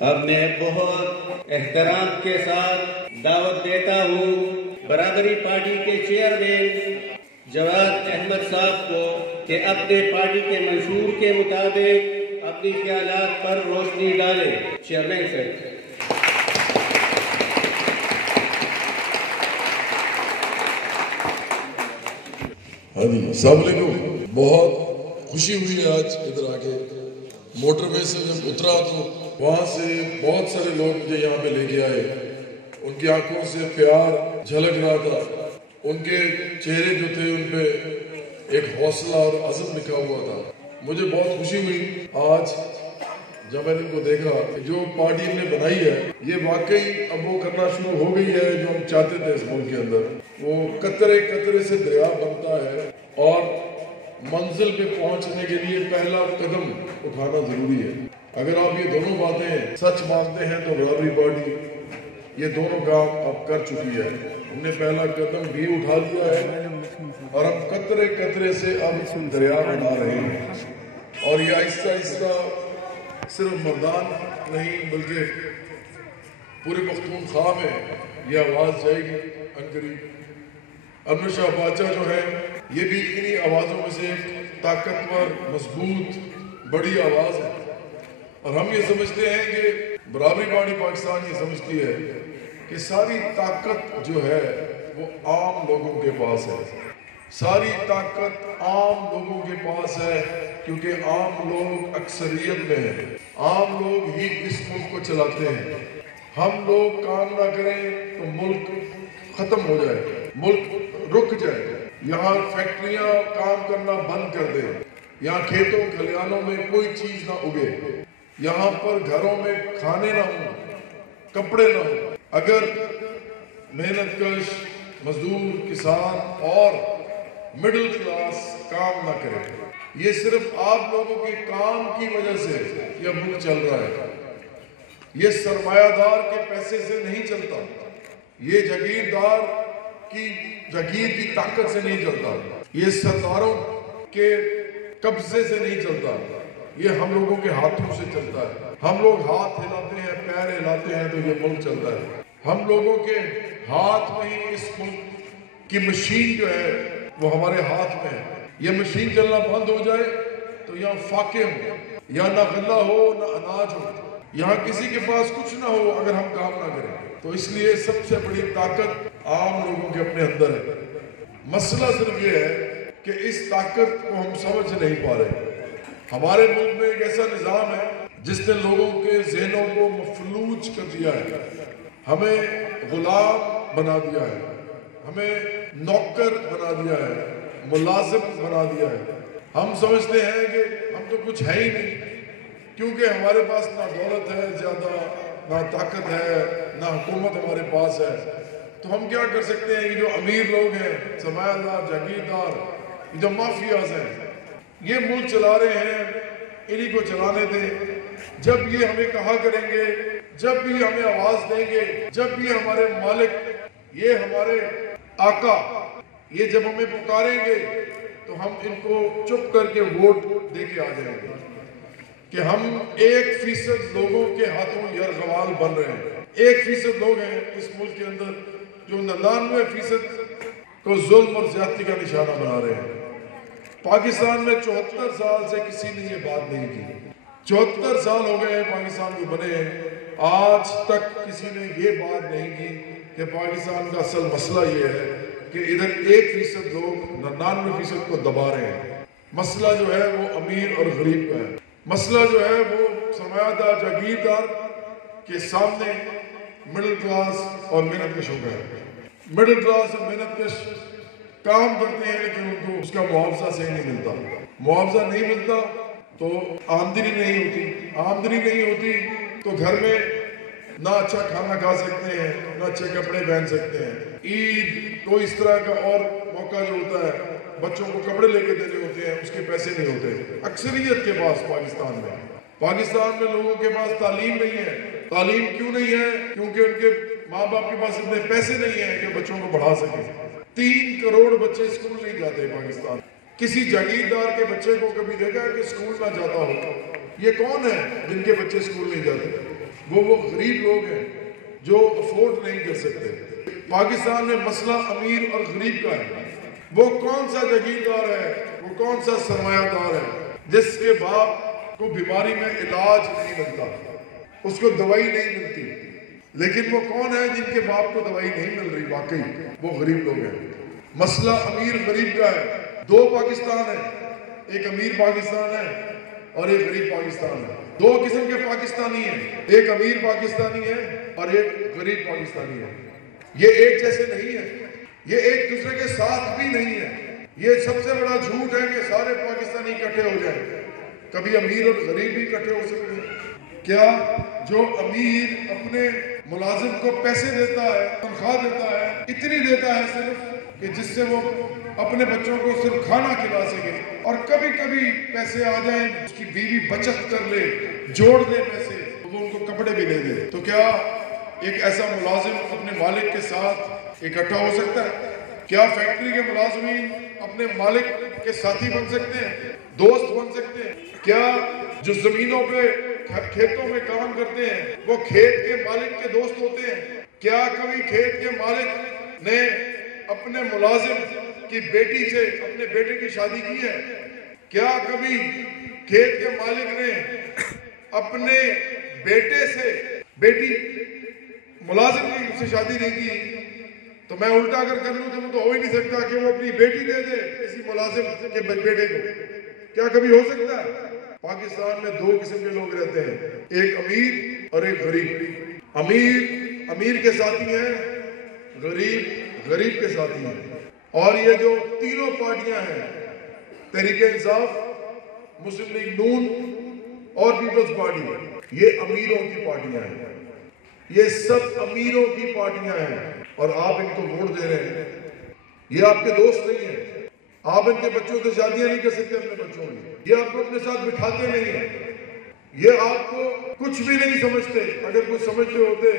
اب میں بہت احترام کے ساتھ دعوت دیتا ہوں برادری پارٹی کے چیئرمین جواد احمد صاحب کو کہ اپنے پارٹی کے منشور کے مطابق اپنی خیالات پر روشنی ڈالیں۔ چیئرمین صاحب۔ ہاں جی، السلام علیکم۔ بہت خوشی ہوئی آج ادھر آ کے۔ موٹر وے سے جب اترا تو وہاں سے بہت سارے لوگ مجھے یہاں پہ لے کے آئے، ان کی آنکھوں سے پیار جھلک رہا تھا، ان کے چہرے جو تھے ان پہ ایک حوصلہ اور عزم لکھا ہوا تھا۔ مجھے بہت خوشی ہوئی آج جب میں نے ان کو دیکھا کہ جو پارٹی نے بنائی ہے یہ واقعی اب وہ کرنا شروع ہو گئی ہے جو ہم چاہتے تھے اس ملک کے اندر۔ وہ قطرے قطرے سے دریا بنتا ہے اور منزل پہ پہنچنے کے لیے پہلا قدم اٹھانا ضروری ہے۔ اگر آپ یہ دونوں باتیں سچ مانتے ہیں تو برادری پارٹی یہ دونوں کام اب کر چکی ہے۔ ہم نے پہلا قدم بھی اٹھا لیا ہے اور ہم قطرے قطرے سے اب دریا بنا رہے ہیں، اور یہ آہستہ آہستہ صرف مردان نہیں بلکہ پورے پختونخوا میں یہ آواز جائے گی عنقریب۔ امن شاہ باچا جو ہے یہ بھی انہی آوازوں میں سے ایک طاقتور مضبوط بڑی آواز ہے، اور ہم یہ سمجھتے ہیں کہ برادری پارٹی پاکستان یہ سمجھتی ہے کہ ساری طاقت جو ہے وہ عام لوگوں کے پاس ہے، ساری طاقت عام لوگوں کے پاس ہے، کیونکہ عام لوگ اکثریت میں ہیں، عام لوگ ہی اس ملک کو چلاتے ہیں۔ ہم لوگ کام نہ کریں تو ملک ختم ہو جائے، ملک رک جائے، یہاں فیکٹریاں کام کرنا بند کر دیں، یہاں کھیتوں کھلیانوں میں کوئی چیز نہ اگے، یہاں پر گھروں میں کھانے نہ ہوں، کپڑے نہ ہوں، اگر محنت کش مزدور کسان اور مڈل کلاس کام نہ کرے۔ یہ صرف آپ لوگوں کے کام کی وجہ سے یہ ملک چل رہا ہے، یہ سرمایہ دار کے پیسے سے نہیں چلتا، یہ جاگیردار کی جاگیر کی طاقت سے نہیں چلتا، یہ ستاروں کے قبضے سے نہیں چلتا، یہ ہم لوگوں کے ہاتھوں سے چلتا ہے۔ ہم لوگ ہاتھ ہلاتے ہیں، پیر ہلاتے ہیں تو یہ ملک چلتا ہے۔ ہم لوگوں کے ہاتھ میں ہی اس ملک کی مشین جو ہے وہ ہمارے ہاتھ میں ہے۔ یہ مشین چلنا بند ہو جائے تو یہاں فاقے ہو، یہاں نہ غلہ ہو نہ اناج ہو، یہاں کسی کے پاس کچھ نہ ہو اگر ہم کام نہ کریں۔ تو اس لیے سب سے بڑی طاقت عام لوگوں کے اپنے اندر ہے۔ مسئلہ صرف یہ ہے کہ اس طاقت کو ہم سمجھ نہیں پا رہے۔ ہمارے ملک میں ایک ایسا نظام ہے جس نے لوگوں کے ذہنوں کو مفلوج کر دیا ہے، ہمیں غلام بنا دیا ہے، ہمیں نوکر بنا دیا ہے، ملازم بنا دیا ہے۔ ہم سمجھتے ہیں کہ ہم تو کچھ ہے ہی نہیں، کیونکہ ہمارے پاس نہ دولت ہے زیادہ، نہ طاقت ہے، نہ حکومت ہمارے پاس ہے، تو ہم کیا کر سکتے ہیں؟ یہ جو امیر لوگ ہیں، سرمایہ دار، جاگیردار، یہ جو مافیاز ہیں، یہ ملک چلا رہے ہیں، انہی کو چلانے دیں۔ جب یہ ہمیں کہا کریں گے، جب بھی ہمیں آواز دیں گے، جب بھی ہمارے مالک، یہ ہمارے آقا، یہ جب ہمیں پکاریں گے تو ہم ان کو چپ کر کے ووٹ دے کے آ جائیں گے کہ ہم 1% لوگوں کے ہاتھوں یرغمال بن رہے ہیں۔ 1% لوگ ہیں اس ملک کے اندر جو 99% کو ظلم اور زیادتی کا نشانہ بنا رہے ہیں۔ پاکستان میں 74 سال سے کسی نے یہ بات نہیں کی، 74 سال ہو گئے ہیں پاکستان کو بنے ہیں، آج تک کسی نے یہ بات نہیں کی کہ پاکستان کا اصل مسئلہ یہ ہے کہ ادھر 1% لوگ 99% کو دبا رہے ہیں۔ مسئلہ جو ہے وہ امیر اور غریب کا ہے، مسئلہ جو ہے وہ سرمایہ دار جاگیردار کے سامنے مڈل کلاس اور محنت کشوں کا ہے۔ مڈل کلاس اور محنت کش کام کرتے ہیں لیکن ان کو اس کا معاوضہ صحیح نہیں ملتا، معاوضہ نہیں ملتا تو آمدنی نہیں ہوتی، آمدنی نہیں ہوتی تو گھر میں نہ اچھا کھانا کھا سکتے ہیں، نہ اچھے کپڑے پہن سکتے ہیں۔ عید کوئی اس طرح کا اور موقع جو ہوتا ہے بچوں کو کپڑے لے کے دینے ہوتے ہیں، اس کے پیسے نہیں ہوتے اکثریت کے پاس۔ پاکستان میں لوگوں کے پاس تعلیم نہیں ہے۔ تعلیم کیوں نہیں ہے؟ کیونکہ ان کے ماں باپ کے پاس اتنے پیسے نہیں ہیں کہ بچوں کو پڑھا سکیں۔ 3 کروڑ بچے اسکول نہیں جاتے پاکستان۔ کسی جاگیردار کے بچے کو کبھی دیکھا ہے کہ اسکول نہ جاتا ہو؟ یہ کون ہے جن کے بچے اسکول نہیں جاتے؟ وہ غریب لوگ ہیں جو افورڈ نہیں کر سکتے. پاکستان میں مسئلہ امیر اور غریب کا ہے. وہ کون سا جاگیردار ہے, وہ کون سا سرمایہ دار ہے جس کے باپ کو بیماری میں علاج نہیں ملتا, اس کو دوائی نہیں ملتی, لیکن وہ کون ہے جن کے باپ کو دوائی نہیں مل رہی؟ واقعی وہ غریب لوگ ہیں. مسئلہ امیر غریب کا ہے. دو پاکستان ہیں, ایک امیر پاکستان ہے اور ایک غریب پاکستان ہے. دو قسم کے پاکستانی ہیں, ایک امیر پاکستانی ہے اور ایک غریب پاکستانی ہے. یہ ایک جیسے نہیں ہے, یہ ایک دوسرے کے ساتھ بھی نہیں ہے. یہ سب سے بڑا جھوٹ ہے کہ سارے پاکستانی اکٹھے ہو جائیں. کبھی امیر اور غریب بھی اکٹھے ہو سکتے ہیں. کیا جو امیر اپنے ملازم کو پیسے دیتا ہے, تنخواہ دیتا ہے, اتنی دیتا ہے صرف کہ جس سے وہ اپنے بچوں کو صرف کھانا کھلا سکے, اور کبھی کبھی پیسے آ جائیں, اس کی بیوی بچت کر لے, جوڑ دے پیسے, تو وہ ان کو کپڑے بھی دے دے, تو کیا ایک ایسا ملازم اپنے مالک کے ساتھ اکٹھا ہو سکتا ہے؟ کیا فیکٹری کے ملازمین اپنے مالک کے ساتھی بن سکتے ہیں, دوست بن سکتے ہیں؟ کیا جو زمینوں پہ کھیتوں میں کام کرتے ہیں وہ کھیت کے مالک کے دوست ہوتے ہیں؟ کیا کبھی کھیت کے مالک نے اپنے ملازم کی بیٹی سے اپنے بیٹے کی شادی کی ہے؟ کیا کبھی کھیت کے مالک نے اپنے بیٹے سے بیٹی ملازم کی سے شادی نہیں کی؟ تو میں الٹا اگر کر لوں تو وہ تو ہو ہی نہیں سکتا کہ وہ اپنی بیٹی دے دے کسی ملازم کے بیٹے کو. کیا کبھی ہو سکتا ہے؟ پاکستان میں دو قسم کے لوگ رہتے ہیں, ایک امیر اور ایک غریب. امیر کے ساتھی ہیں, غریب کے ساتھی ہیں. اور یہ جو تینوں پارٹیاں ہیں, تحریک انصاف, مسلم لیگ نون اور پیپلز پارٹی, یہ امیروں کی پارٹیاں ہیں. یہ سب امیروں کی پارٹیاں ہیں اور آپ ان کو ووٹ دے رہے ہیں. یہ آپ کے دوست نہیں ہیں. آپ ان کے بچوں سے شادیاں نہیں کر سکتے اپنے بچوں میں. یہ آپ کو اپنے ساتھ بٹھاتے نہیں ہیں. یہ آپ کو کچھ بھی نہیں سمجھتے. اگر کچھ سمجھتے ہوتے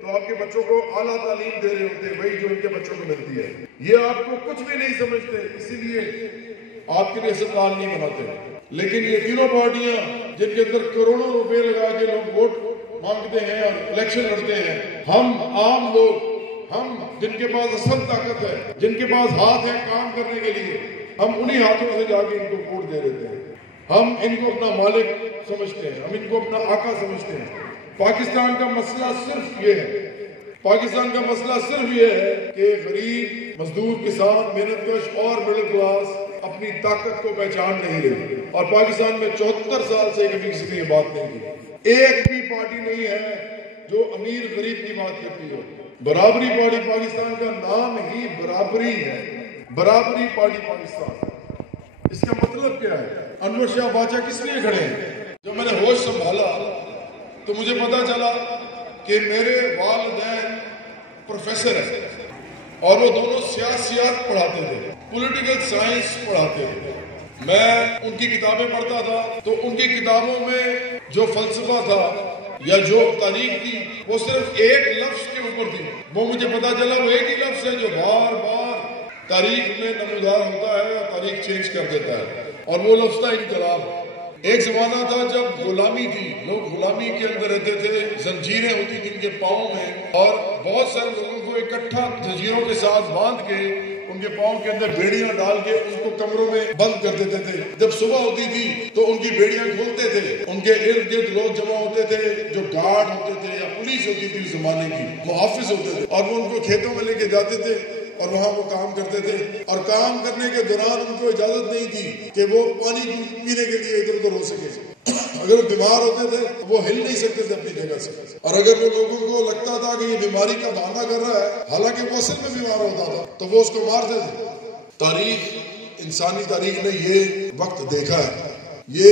تو آپ کے بچوں کو اعلیٰ تعلیم دے رہے ہوتے, وہی جو ان کے بچوں کو ملتی ہے. یہ آپ کو کچھ بھی نہیں سمجھتے, اسی لیے آپ کے لیے اسپتال نہیں بناتے. لیکن یہ تینوں پارٹیاں جن کے اندر کروڑوں روپے لگا کے لوگ ووٹ مانگتے ہیں اور الیکشن لڑتے ہیں, ہم عام لوگ, ہم جن کے پاس اصل طاقت ہے, جن کے پاس ہاتھ ہیں کام کرنے کے لیے, ہم انہی ہاتھوں سے جا کے ان کو ووٹ دے دیتے ہیں. ہم ان کو اپنا مالک سمجھتے ہیں, ہم ان کو اپنا آقا سمجھتے ہیں. پاکستان کا مسئلہ صرف یہ ہے, پاکستان کا مسئلہ صرف یہ ہے کہ غریب, مزدور, کسان, محنت کش اور مڈل کلاس اپنی طاقت کو پہچان نہیں رہی. اور پاکستان میں 74 سال سے کبھی کسی نے یہ بات نہیں کی. ایک بھی پارٹی نہیں ہے جو امیر غریب کی بات کرتی ہو. برابری پارٹی پاکستان کا نام ہی برابری ہے, برابری پارٹی پاکستان. اس کا مطلب کیا ہے؟ انور شاہ باچا کس لیے کھڑے ہیں؟ جب میں نے ہوش سنبھالا تو مجھے پتا چلا کہ میرے والدین پروفیسر ہیں اور وہ دونوں سیاست پڑھاتے تھے, پولیٹیکل سائنس پڑھاتے تھے. میں ان کی کتابیں پڑھتا تھا تو ان کی کتابوں میں جو فلسفہ تھا یا جو تاریخ تھی وہ صرف ایک لفظ کے اوپر تھی. وہ مجھے پتا چلا وہ ایک ہی لفظ ہے جو بار بار تاریخ میں نمودار ہوتا ہے اور تاریخ چینج کر دیتا ہے, اور وہ لفظ تھا انقلاب. ایک زمانہ تھا جب غلامی تھی, لوگ غلامی کے اندر رہتے تھے, زنجیریں ہوتی تھیں ان کے پاؤں میں, اور بہت سارے لوگوں کو اکٹھا زنجیروں کے ساتھ باندھ کے ان کے پاؤں کے اندر بیڑیاں ڈال کے ان کو کمروں میں بند کر دیتے تھے. جب صبح ہوتی تھی تو ان کی بیڑیاں کھولتے تھے, ان کے ارد گرد لوگ جمع ہوتے تھے جو گارڈ ہوتے تھے یا پولیس ہوتی تھی اس زمانے کی, محافظ ہوتے تھے, اور وہ ان کو کھیتوں میں لے کے جاتے تھے اور وہاں وہ کام کرتے تھے. اور کام کرنے کے دوران ان کو اجازت نہیں تھی کہ وہ پانی پینے کے لیے ادھر ادھر ہو سکے. اگر وہ بیمار ہوتے تھے وہ ہل نہیں سکتے تھے اپنی جگہ سے, اور اگر وہ لوگوں کو لگتا تھا کہ یہ بیماری کا بہانہ کر رہا ہے حالانکہ وہ اصل میں بیمار ہوتا تھا تو وہ اس کو مارتے تھے. تاریخ, انسانی تاریخ نے یہ وقت دیکھا ہے, یہ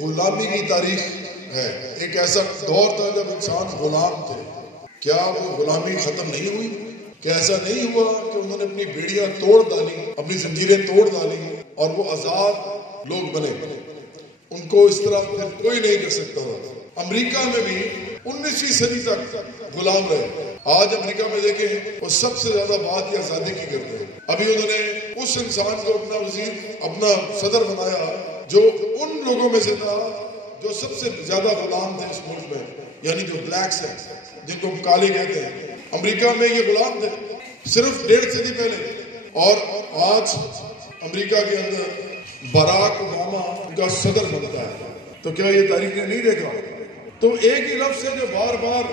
غلامی کی تاریخ ہے. ایک ایسا دور تھا جب انسان غلام تھے. کیا وہ غلامی ختم نہیں ہوئی؟ کیا ایسا نہیں ہوا کہ انہوں نے اپنی بیڑیاں توڑ ڈالی, اپنی زنجیریں توڑ ڈالی اور وہ آزاد لوگ بنے؟ ان کو اس طرح پھر کوئی نہیں کر سکتا تھا. امریکہ میں بھی 19ویں صدی تک غلام رہے. آج امریکہ میں دیکھیں وہ سب سے زیادہ بات یہ آزادی کی کرتے ہیں. ابھی انہوں نے اس انسان کو اپنا وزیر, اپنا صدر بنایا جو ان لوگوں میں سے تھا جو سب سے زیادہ غلام تھے اس ملک میں. یعنی جو بلیکس ہیں جن کو ہم کالے کہتے ہیں، امریکہ میں یہ غلام تھے صرف 1.5 صدی پہلے، اور آج امریکہ کے اندر باراک اوباما ان کا صدر بنتا ہے. تو کیا یہ تاریخ نے نہیں دیکھا؟ تو ایک ہی لفظ ہے جو بار بار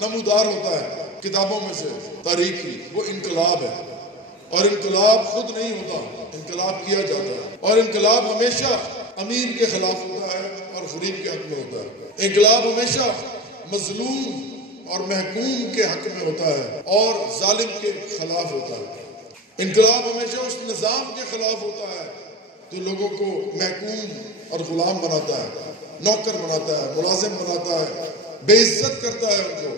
نمودار ہوتا ہے کتابوں میں سے تاریخ کی، وہ انقلاب ہے. اور انقلاب خود نہیں ہوتا، انقلاب کیا جاتا ہے، اور انقلاب ہمیشہ امیر کے خلاف ہوتا ہے اور غریب کے حق میں ہوتا ہے. انقلاب ہمیشہ مظلوم اور محکوم کے حق میں ہوتا ہے اور ظالم کے خلاف ہوتا ہے. انقلاب ہمیشہ اس نظام کے خلاف ہوتا ہے جو لوگوں کو محکوم اور غلام بناتا ہے، نوکر بناتا ہے، ملازم بناتا ہے، بے عزت کرتا ہے ان کو،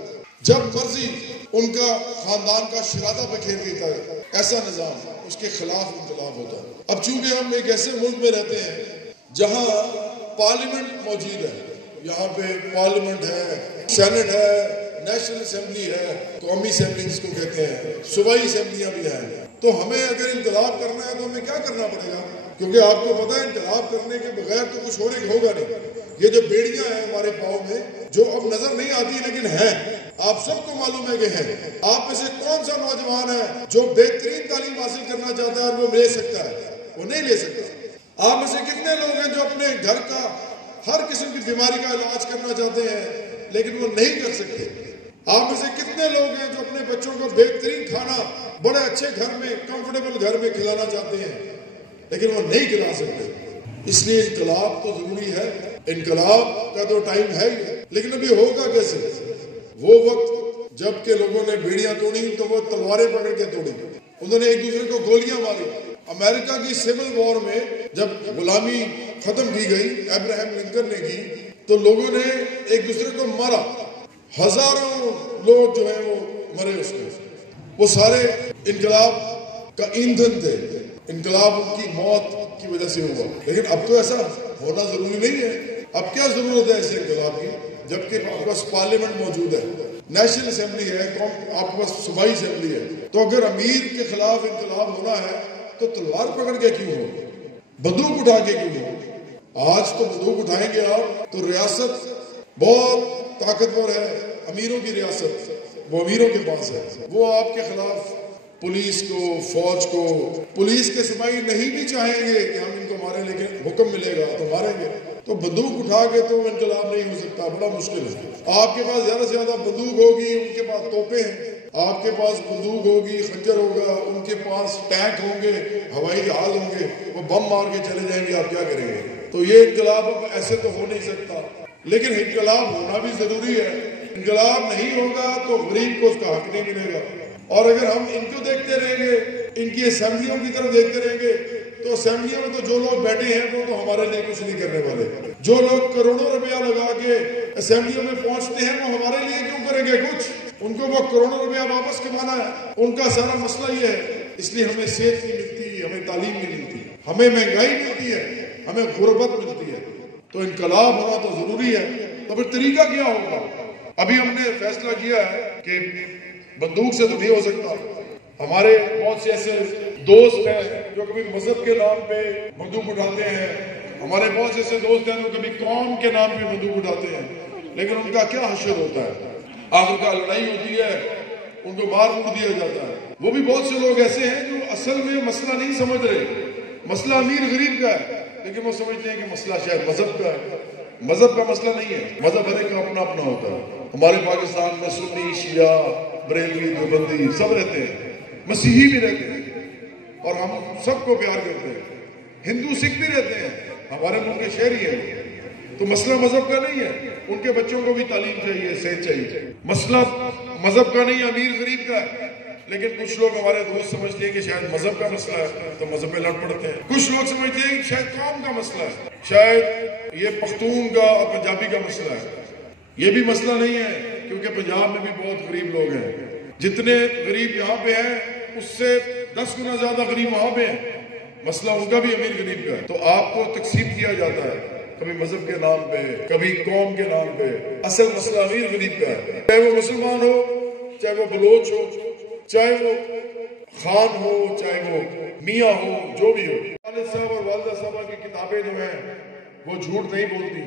جب مرضی ان کا خاندان کا شرادہ پہ کھیل دیتا ہے. ایسا نظام، اس کے خلاف انقلاب ہوتا ہے. اب چونکہ ہم ایک ایسے ملک میں رہتے ہیں جہاں پارلیمنٹ موجود ہے، یہاں پہ پارلیمنٹ ہے، سینٹ ہے، نیشنل اسمبلی ہے، قومی اسمبلی جس کو کہتے ہیں، صوبائی اسمبلیاں بھی ہیں. تو ہمیں اگر انقلاب کرنا ہے تو ہمیں کیا کرنا پڑے گا؟ کیونکہ آپ کو پتہ ہے انقلاب کرنے کے بغیر تو کچھ ہوگا نہیں. یہ جو بیڑیاں ہیں ہمارے پاؤں میں جو اب نظر نہیں آتی لیکن ہیں، آپ سب کو معلوم ہے کہ ہیں. آپ میں سے کون سا نوجوان ہے جو بہترین تعلیم حاصل کرنا چاہتا ہے اور وہ لے سکتا ہے؟ وہ نہیں لے سکتا. آپ میں سے کتنے لوگ ہیں جو اپنے گھر کا ہر قسم کی بیماری کا علاج کرنا چاہتے ہیں لیکن وہ نہیں کر سکتے؟ آپ میں سے کتنے لوگ ہیں جو اپنے بچوں کو بہترین کھانا بڑے اچھے گھر میں، کمفرٹیبل گھر میں کھلانا چاہتے ہیں لیکن وہ نہیں کھلا سکتے؟ اس لیے انقلاب تو ضروری ہے. انقلاب کا تو ٹائم ہے ہی، لیکن ابھی ہوگا کیسے؟ وہ وقت جب کہ لوگوں نے بیڑیاں توڑی تو وہ تلواریں پکڑ کے توڑی، انہوں نے ایک دوسرے کو گولیاں ماری. امریکہ کی سول وار میں جب غلامی ختم کی گئی، ابراہم لنکن نے کی، تو لوگوں نے ایک دوسرے کو مارا. ہزاروں لوگ جو ہیں وہ مرے اس میں. وہ سارے انقلاب کا ایندھن تھے، انقلاب ان کی موت کی وجہ سے ہوا. لیکن اب تو ایسا ہونا ضروری نہیں ہے. اب کیا ضرورت ہے ایسے انقلاب کی جبکہ آپ کے پاس پارلیمنٹ موجود ہے، نیشنل اسمبلی ہے، آپ کے پاس صوبائی اسمبلی ہے. تو اگر امیر کے خلاف انقلاب ہونا ہے تو تلوار پکڑ کے کیوں ہو، بندوق اٹھا کے کیوں ہو؟ آج تو بندوق اٹھائیں گے آپ تو ریاست بہت طاقتور ہے، امیروں کی ریاست، وہ امیروں کے پاس ہے. وہ آپ کے خلاف پولیس کو، فوج کو، پولیس کے سپاہی نہیں بھی چاہیں گے کہ ہم ان کو ماریں، لیکن حکم ملے گا تو ماریں گے. تو بندوق اٹھا کے تو انقلاب نہیں ہو سکتا، بڑا مشکل ہے. آپ کے پاس زیادہ سے زیادہ بندوق ہوگی، ان کے پاس توپیں ہیں. آپ کے پاس بندوق ہوگی، خنجر ہوگا، ان کے پاس ٹینک ہوں گے، ہوائی جہاز ہوں گے، وہ بم مار کے چلے جائیں گے. آپ کیا کریں گے؟ تو یہ انقلاب اب ایسے تو ہو نہیں سکتا، لیکن انقلاب ہونا بھی ضروری ہے. انقلاب نہیں ہوگا تو غریب کو اس کا حق نہیں ملے گا. اور اگر ہم ان کو دیکھتے رہیں گے، ان کی اسمبلیوں کی طرف دیکھتے رہیں گے، تو اسمبلیوں میں تو جو لوگ بیٹھے ہیں وہ تو ہمارے لیے کچھ نہیں کرنے والے. جو لوگ کروڑوں روپیہ لگا کے اسمبلیوں میں پہنچتے ہیں وہ ہمارے لیے کیوں کریں گے کچھ؟ ان کو وہ کروڑوں روپیہ واپس کمانا ہے. ان کا سارا مسئلہ یہ ہے. اس لیے ہمیں صحت نہیں ملتی، ہمیں تعلیم نہیں ملتی، ہمیں مہنگائی ملتی ہے، ہمیں غربت ملتی ہے. تو انقلاب ہونا تو ضروری ہے. تو پھر طریقہ کیا ہوگا؟ ابھی ہم نے فیصلہ کیا ہے کہ بندوق سے تو نہیں ہو سکتا. ہمارے بہت سے ایسے دوست ہیں جو کبھی مذہب کے نام پہ بندوق اٹھاتے ہیں، ہمارے بہت سے ایسے دوست ہیں جو کبھی قوم کے نام پہ بندوق اٹھاتے ہیں، لیکن ان کا کیا حشر ہوتا ہے؟ آخر کا لڑائی ہوتی ہے، ان کو مار مار دیا جاتا ہے. وہ بھی بہت سے لوگ ایسے ہیں جو اصل میں مسئلہ نہیں سمجھ رہے. مسئلہ امیر غریب کا ہے، لیکن وہ سمجھتے ہیں کہ مسئلہ شاید مذہب کا ہے. مذہب کا مسئلہ نہیں ہے، مذہب ہر ایک کا اپنا اپنا ہوتا ہے. ہمارے پاکستان میں سنی، شیعہ، بریلوی، دیوبندی سب رہتے ہیں، مسیحی بھی رہتے ہیں، اور ہم سب کو پیار کرتے ہیں. ہندو سکھ بھی رہتے ہیں، ہمارے ملک کے شہری ہیں. تو مسئلہ مذہب کا نہیں ہے. ان کے بچوں کو بھی تعلیم چاہیے، صحت چاہیے. مسئلہ مذہب کا نہیں، امیر غریب کا ہے. لیکن کچھ لوگ ہمارے دوست سمجھتے ہیں کہ شاید مذہب کا مسئلہ ہے تو مذہب پہ لڑ پڑتے ہیں. کچھ لوگ سمجھتے ہیں کہ شاید قوم کا مسئلہ ہے، شاید یہ پختون کا اور پنجابی کا مسئلہ ہے. یہ بھی مسئلہ نہیں ہے، کیونکہ پنجاب میں بھی بہت غریب لوگ ہیں. جتنے غریب یہاں پہ ہیں اس سے 10 گنا زیادہ غریب وہاں پہ ہیں. مسئلہ ان کا بھی امیر غریب کا ہے. تو آپ کو تقسیم کیا جاتا ہے، کبھی مذہب کے نام پہ، کبھی قوم کے نام پہ. اصل مسئلہ امیر غریب کا ہے. چاہے وہ مسلمان ہو، چاہے وہ بلوچ ہو، چاہے وہ خان ہو، چاہے وہ میاں ہو، جو بھی ہو. والد صاحب اور والدہ صاحبہ کی کتابیں جو ہیں وہ جھوٹ نہیں بولتی.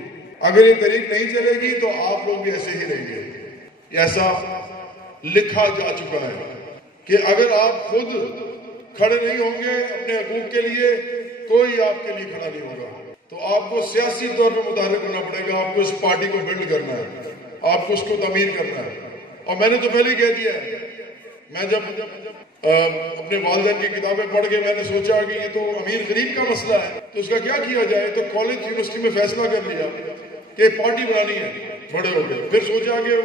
اگر یہ تحریک نہیں چلے گی تو آپ لوگ بھی ایسے ہی رہیں گے. ایسا لکھا جا چکا ہے کہ اگر آپ خود کھڑے نہیں ہوں گے اپنے حقوق کے لیے، کوئی آپ کے لیے کھڑا نہیں ہوگا. تو آپ کو سیاسی طور پہ متحرک ہونا پڑے گا. آپ کو اس پارٹی کو بلڈ کرنا ہے، آپ کو اس کو تعمیر کرنا ہے. اور میں نے تو پہلے ہی کہہ دیا ہے، میں جب اپنے والدین کی کتابیں پڑھ کے میں نے سوچا کہ یہ تو امیر غریب کا مسئلہ ہے، تو اس کا کیا کیا جائے. تو کالج یونیورسٹی میں فیصلہ کر لیا کہ پارٹی بنانی ہے. بڑے ہو گئے، پھر سوچا کہ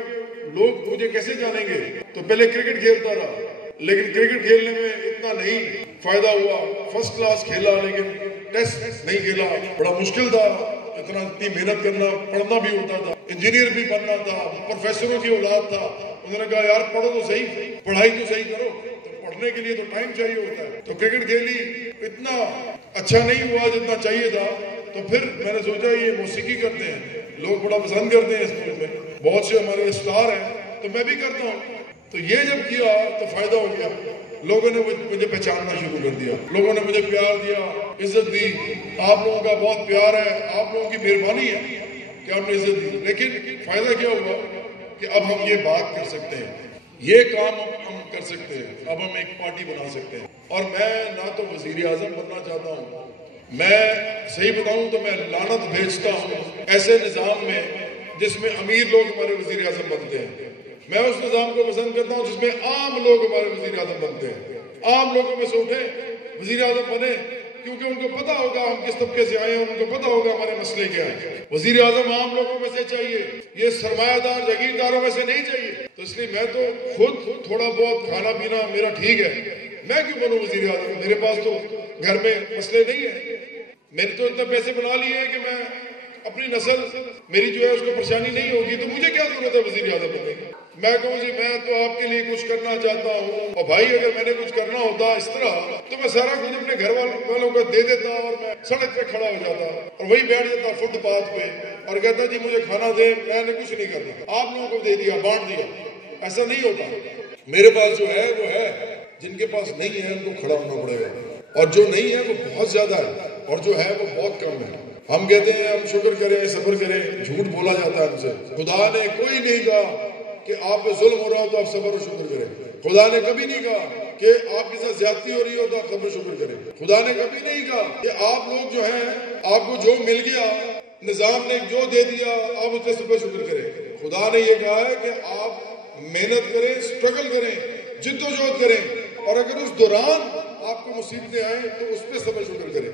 لوگ مجھے کیسے جانیں گے. تو پہلے کرکٹ کھیلتا رہا، لیکن کرکٹ کھیلنے میں اتنا نہیں فائدہ ہوا. فرسٹ کلاس کھیلا لیکن ٹیسٹ نہیں کھیلا، بڑا مشکل تھا. اتنی محنت کرنا، پڑھنا بھی ہوتا تھا، انجینئر بھی بننا تھا، پروفیسروں کی اولاد تھا. انہوں نے کہا یار پڑھو تو صحیح، پڑھائی تو صحیح کرو. پڑھنے کے لیے تو ٹائم چاہیے ہوتا ہے. تو کرکٹ کھیلی، اتنا اچھا نہیں ہوا جتنا چاہیے تھا. تو پھر میں نے سوچا یہ موسیقی کرتے ہیں، لوگ بڑا پسند کرتے ہیں اس ملک میں، بہت سے ہمارے اسٹار ہیں، تو میں بھی کرتا ہوں. تو یہ جب کیا تو فائدہ ہو گیا. لوگوں نے مجھے پہچاننا شروع کر دیا، لوگوں نے مجھے پیار دیا، عزت دی. آپ لوگوں کا بہت پیار ہے، آپ لوگوں کی مہربانی ہے کہ آپ نے عزت دی. لیکن فائدہ کیا ہوا کہ اب ہم یہ بات کر سکتے ہیں، یہ کام ہم کر سکتے ہیں. اب ہم ایک پارٹی بنا سکتے ہیں. اور میں نہ تو وزیر اعظم بننا چاہتا ہوں، میں صحیح بتاؤں تو میں لعنت بھیجتا ہوں ایسے نظام میں جس میں امیر لوگ ہمارے وزیر اعظم بنتے ہیں. میں اس نظام کو پسند کرتا ہوں جس میں عام لوگ ہمارے وزیر اعظم بنتے ہیں. عام لوگوں میں سے اٹھیں وزیر اعظم بنے، کیونکہ ان کو پتا ہوگا ہم کس طبقے سے آئے ہیں، ان کو پتا ہوگا ہمارے مسئلے کیا ہیں. وزیر اعظم عام لوگوں میں سے چاہیے، یہ سرمایہ دار جاگیرداروں میں سے نہیں چاہیے. تو اس لیے میں تو خود تھوڑا بہت کھانا پینا میرا ٹھیک ہے، میں کیوں بنوں وزیر اعظم؟ میرے پاس تو گھر میں مسئلے نہیں ہیں. میں نے تو اتنے پیسے بنا لیے ہیں کہ میں اپنی نسل میری جو ہے اس کو پریشانی نہیں ہوگی. تو مجھے کیا ضرورت ہے وزیر اعظم بننے کی؟ میں کہوں جی میں تو آپ کے لیے کچھ کرنا چاہتا ہوں. اور بھائی اگر میں نے کچھ کرنا ہوتا اس طرح تو میں سارا کچھ اپنے گھر والوں کو دے دیتا اور میں سڑک پہ کھڑا ہو جاتا اور وہی بیٹھ جاتا فٹ پاتھ پہ اور کہتا جی مجھے کھانا دے. میں نے کچھ نہیں کرنا، آپ لوگوں کو دے دیا، بانٹ دیا. ایسا نہیں ہوتا. میرے پاس جو ہے وہ ہے، جن کے پاس نہیں ہے ان کو کھڑا ہونا پڑے گا. اور جو نہیں ہے وہ بہت زیادہ ہے اور جو ہے وہ بہت کم ہے. ہم کہتے ہیں ہم شکر کریں، صبر کریں، جھوٹ بولا جاتا ہے ہم سے. خدا نے کوئی نہیں کہا کہ آپ پہ ظلم ہو رہا ہو تو آپ صبر و شکر کریں. خدا نے کبھی نہیں کہا کہ آپ کے ساتھ زیادتی ہو رہی ہو تو آپ صبر و شکر کریں. خدا نے کبھی نہیں کہا کہ آپ لوگ جو ہیں آپ کو جو مل گیا، نظام نے جو دے دیا آپ اس پہ صبر و شکر کریں. خدا نے یہ کہا ہے کہ آپ محنت کریں، اسٹرگل کریں، جد و جہد کریں، اور اگر اس دوران آپ کو مصیبتیں آئیں تو اس پہ صبر شکر کریں.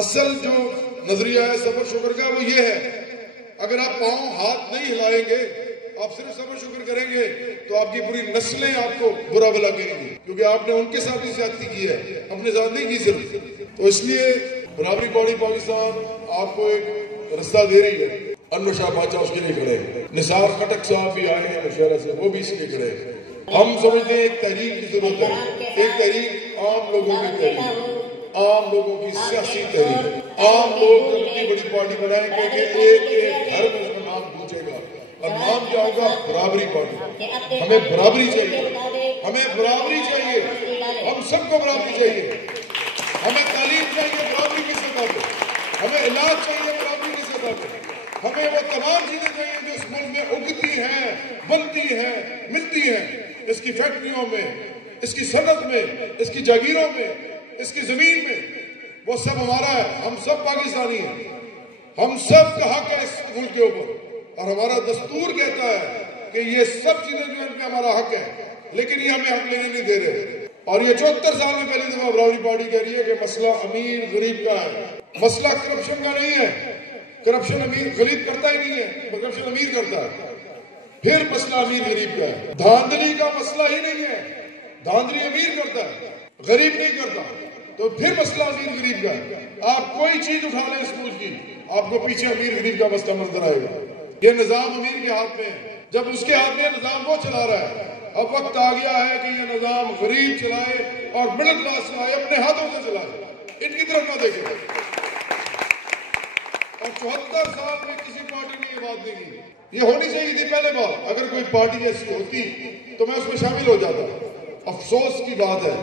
اصل جو نظریہ ہے صبر شکر کا وہ یہ ہے، اگر آپ پاؤں ہاتھ نہیں ہلائیں گے، آپ صرف صبر شکر کریں گے تو آپ کی پوری نسلیں آپ کو برا بھلا کہیں گی، کیونکہ آپ نے ان کے ساتھ بھی زیادتی کی ہے، اپنے ساتھ نہیں کی صرف. تو اس لیے برابری پارٹی پاکستان آپ کو ایک رستہ دے رہی ہے. انور شاہ بادشاہ اس کے لیے کھڑے ہیں، نثار خٹک صاحب بھی آئے ہیں مشورہ سے، وہ بھی اس لیے کھڑے ہیں. ہم سمجھتے ہیں ایک تحریک کی ضرورت ہے، ایک تحریک عام لوگوں کی تحریک، عام لوگوں کی سیاسی تحریک. عام لوگ اپنی بڑی پارٹی بنائیں گے کہ ایک ایک گھر میں اس کا نام پوچھے گا اور نام کیا ہوگا؟ برابری پارٹی. ہمیں برابری چاہیے، ہمیں برابری چاہیے، ہم سب کو برابری چاہیے. ہمیں تعلیم چاہیے برابری کی سطح پہ، ہمیں علاج چاہیے برابری کی سطح پہ، ہمیں وہ تمام چیزیں چاہیے جو اس ملک میں اگتی ہیں، بنتی ہیں، ملتی ہیں. اس کی فیکٹریوں میں، اس کی صنعت میں، اس کی جاگیروں میں، اس کی زمین میں، وہ سب ہمارا ہے. ہم سب پاکستانی ہیں، ہم سب کا حق ہے اس ملک کے اوپر. اور ہمارا دستور کہتا ہے کہ یہ سب چیزیں جو ان پہ ہمارا حق ہے، لیکن یہ ہمیں حق لینے نہیں دے رہے. اور یہ 74 سال میں پہلی دفعہ برابری پارٹی کہہ رہی ہے کہ مسئلہ امیر غریب کا ہے، مسئلہ کرپشن کا نہیں ہے. کرپشن امیر غریب کرتا ہی نہیں ہے، کرپشن امیر کرتا ہے. پھر مسئلہ امیر غریب کا ہے. دھاندلی کا مسئلہ ہی نہیں ہے، دھاندلی امیر کرتا ہے، غریب نہیں کرتا. تو پھر مسئلہ امیر غریب کا ہے. آپ کوئی چیز اٹھا لیں اس ملک کی، آپ کو پیچھے امیر غریب کا مسئلہ نظر آئے گا. یہ نظام امیر کے ہاتھ میں ہے، جب اس کے ہاتھ میں نظام وہ چلا رہا ہے. اب وقت آ گیا ہے کہ یہ نظام غریب چلائے اور مڈل کلاس چلائے، اپنے ہاتھوں سے چلائے، ان کی طرف نہ دیکھیں. اور 74 سال میں کسی پارٹی نے یہ بات نہیں کی. یہ ہونی چاہیے تھی پہلے بات. اگر کوئی پارٹی ایسی ہوتی تو میں اس میں شامل ہو جاتا. افسوس کی بات ہے،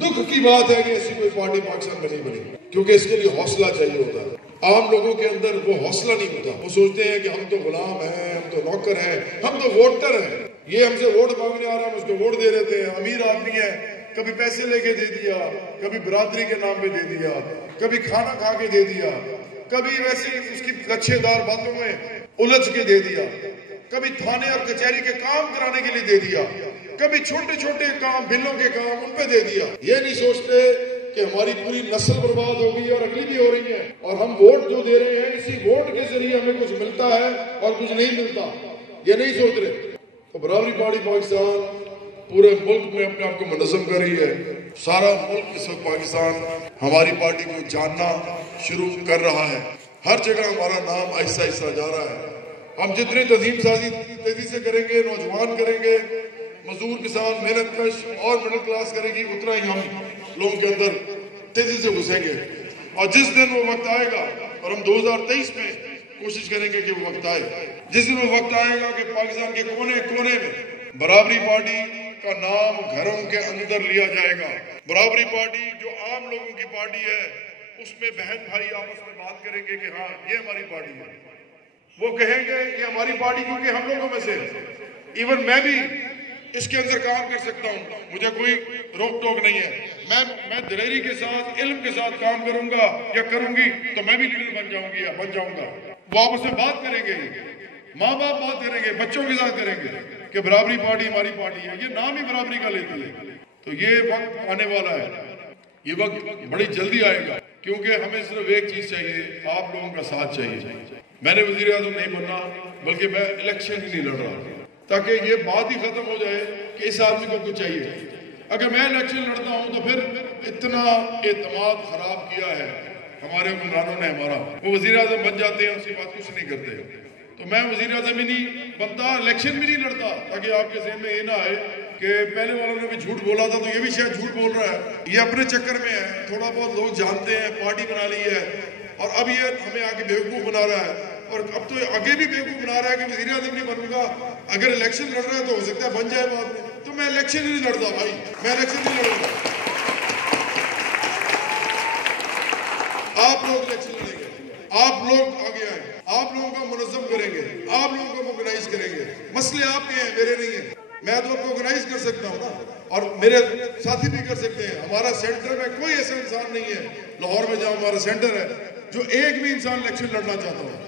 دکھ کی بات ہے کہ ایسی کوئی پارٹی پاکستان میں نہیں بنی، کیونکہ اس کے لیے حوصلہ چاہیے ہوتا ہے. عام لوگوں کے اندر وہ حوصلہ نہیں ہوتا. وہ سوچتے ہیں کہ ہم تو غلام ہیں, ہم تو نوکر ہیں, ہم تو ووٹر ہیں. یہ ہم سے ووٹ مانگنے آ رہا ہے, ہم اس کو ووٹ دے دیتے ہیں. امیر آدمی ہے, کبھی پیسے لے کے دے دیا, کبھی برادری کے نام پہ دے دیا, کبھی کھانا کھا کے دے دیا, کبھی ویسے اس کی لچھے دار باتوں میں الجھ کے دے دیا, کبھی تھانے اور کچہری کے کام کرانے کے لیے دے دیا, کبھی چھوٹے چھوٹے کام, بلوں کے کام ان پہ دے دیا. یہ نہیں سوچتے کہ ہماری پوری نسل برباد ہو گئی اور اگلی بھی ہو رہی ہے, اور ہم ووٹ جو دے رہے ہیں اسی ووٹ کے ذریعے ہمیں کچھ ملتا ہے اور کچھ نہیں ملتا. یہ نہیں سوچ رہے. تو برابری پارٹی پاکستان پورے ملک میں اپنے آپ کو منظم کر رہی ہے. سارا ملک اس وقت پاکستان ہماری پارٹی کو جاننا شروع کر رہا ہے. ہر جگہ ہمارا نام آہستہ آہستہ جا رہا ہے. ہم جتنی تنظیم سازی تیزی سے کریں گے, نوجوان کریں گے, مزدور کسان محنت کش اور مڈل کلاس کرے گی, اتنا ہی ہم لوگوں کے اندر تیزی سے گھسیں گے. اور جس دن وہ وقت آئے گا, اور ہم 2023 میں کوشش کریں گے کہ وہ وقت آئے, جس دن وہ وقت آئے گا کہ پاکستان کے کونے کونے میں برابری پارٹی کا نام گھروں کے اندر لیا جائے گا. برابری پارٹی جو عام لوگوں کی پارٹی ہے, اس میں بہن بھائی آپس میں بات کریں گے کہ ہاں یہ ہماری پارٹی ہے. وہ کہیں گے یہ ہماری پارٹی کیونکہ ہم لوگوں میں سے, ایون میں بھی اس کے اندر کام کر سکتا ہوں, مجھے کوئی روک ٹوک نہیں ہے. میں دلیری کے ساتھ, علم کے ساتھ کام کروں گا یا کروں گی تو میں بھی لیڈر بن جاؤں گی یا بن جاؤں گا. وہ آپس میں بات کریں گے, ماں باپ بات کریں گے, بچوں کے ساتھ کریں گے کہ برابری پارٹی ہماری پارٹی ہے. یہ نام ہی برابری کا لیتی ہے. تو یہ وقت آنے والا ہے, یہ وقت بڑی جلدی آئے گا, کیونکہ ہمیں صرف ایک چیز چاہیے, آپ لوگوں کا ساتھ چاہیے. میں نے وزیر اعظم نہیں بننا, بلکہ میں الیکشن ہی نہیں لڑ رہا, تاکہ یہ بات ہی ختم ہو جائے کہ اس آدمی کو کچھ چاہیے. اگر میں الیکشن لڑتا ہوں تو پھر اتنا اعتماد خراب کیا ہے ہمارے حکمرانوں نے ہمارا, وہ وزیر اعظم بن جاتے ہیں, اس کے بعد کچھ نہیں کرتے. تو میں وزیر اعظم ہی نہیں بنتا, الیکشن بھی نہیں لڑتا, تاکہ آپ کے ذہن میں یہ نہ آئے کہ پہلے والوں نے بھی جھوٹ بولا تھا تو یہ بھی شاید جھوٹ بول رہا ہے. یہ اپنے چکر میں ہے, تھوڑا بہت لوگ جانتے ہیں, پارٹی بنا لی ہے, اور اب یہ ہمیں آگے بیوقوف بنا رہا ہے, اور اب تو آگے بھی بیوقوف بنا رہا ہے کہ وزیر اعظم نہیں بنوں گا. اگر الیکشن لڑ رہا ہے تو ہو سکتا ہے بن جائے بعد میں. تو میں الیکشن ہی نہیں لڑتا بھائی, میں الیکشن نہیں لڑوں گا. آپ لوگ الیکشن لڑیں گے, آپ لوگ آگے آئیں, آپ لوگوں کا منظم کریں گے, آپ لوگوں کو آرگنائز کریں گے. مسئلے آپ کے ہیں, میرے نہیں ہیں. میں تو آپ کو آرگنائز کر سکتا ہوں نا, اور میرے ساتھی بھی کر سکتے ہیں. ہمارا سینٹر میں کوئی ایسا انسان نہیں ہے لاہور میں جہاں ہمارا سینٹر ہے جو ایک بھی انسان الیکشن لڑنا چاہتا ہوں.